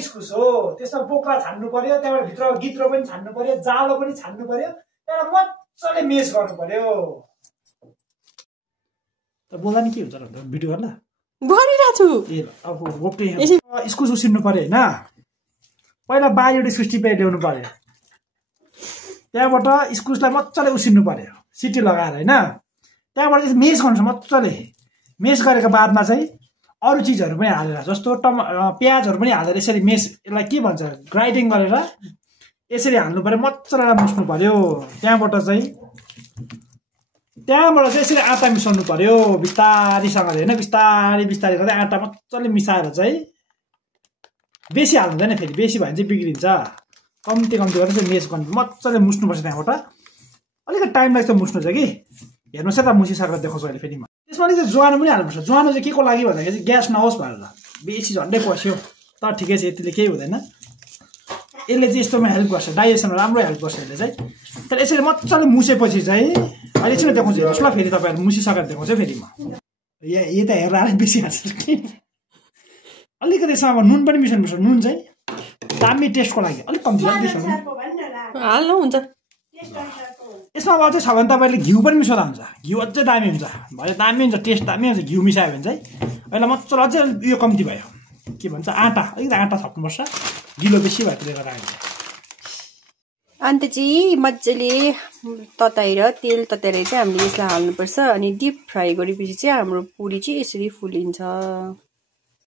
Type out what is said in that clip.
इस्कुस हो त्यसमा बोक्रा छान्नु पर्यो त्यहाँबाट भित्र गित्रो पनि छान्नु पर्यो जालो पनि छान्नु पर्यो त्यहाँबाट मजाले मेस गर्नु पर्यो त बोल्दा नि के हुन्छ र भिडियो गर्ला गरिरहेको छु ए अब गोप्टे इस्कुस उसिन्नु पर्यो हैन पहिला बारीबाट इस्कुस टिपेर ल्याउनु पर्यो त्यहाँबाट इस्कुसलाई मजाले उसिन्नु पर्यो सिटी लगाएर हैन त्यहाँबाट चाहिँ मेस गर्नु मजाले मेस गरेको बादमा चाहिँ अरु चीजहरु पनि हालेर जस्तो प्याजहरु पनि हालेर यसरी मेस यसलाई के भन्छ ग्राइन्डिङ गरेर यसरी हाल्नु पर्यो मजाले मुस्नु पर्यो त्यहाँबाट चाहिँ यसरी आटा मिसाउनु पर्यो बिस्तारीसँगले हैन बिस्तारी बिस्तारी गर्दै आटा मजाले मिसाएर चाहिँ बेसी हाल्नु हुँदैन फेरि बेसी भयो भने चाहिँ बिग्रिन्छ कम्ती कम्ती गरेर चाहिँ मेस गर्नु मजाले मुस्नुपर्छ त्यहाँबाट अलिकति टाइम लाग्छ मुस्नु चाहिँ कि हेर्नुस् है त मुसिसकेर देखाउँछु अहिले फेरि त्यसमा अलिकति ज्वानो पनि हाल्नुपर्छ ज्वानो चाहिँ के को लागि भन्दाखेरि चाहिँ ग्यास नहोस् भनेर बेसी झन्डै पस्यो तर ठिकै छ यतिले केही हुँदैन यसले चाहिँ यस्तोमा हेल्प गर्छ डाइजेसनमा राम्रो हेल्प गर्छ यसले चाहिँ तर यसरी मजाले मुसेपछि चाहिँ अहिले चाहिँ देखाउँछु हेर्नुहोस् ल फेरि तपाईँहरू मुसिसकेर देखाउँछु फेरि म यही त हेरेर अलिक बेसी हाल्छ अलिकति यसमा अब नुन पनि मिसाउनुपर्छ नुन चाहिँ दामी टेस्टको लागि अलिक कम्ती हाल्नु हुन्छ यसमा अब चाहिँ छ भने तपाईँले घिउ पनि मिसाउँदा हुन्छ घिउ अझै दामी हुन्छ भयो दामी हुन्छ टेस्ट दामी हुन्छ घिउ मिसायो भने चाहिँ अहिले मजाले अझै उयो कम्ती भयो के भन्छ आटा अलिकति आटा थप्नुपर्छ गिलो बेसी भयो त्यसले गर्दा अन्त चाहिँ मजाले तताएर तेल तताएर चाहिँ हामीले यसलाई हाल्नुपर्छ अनि डिप फ्राई गरेपछि चाहिँ हाम्रो पुरी चाहिँ यसरी फुलिन्छ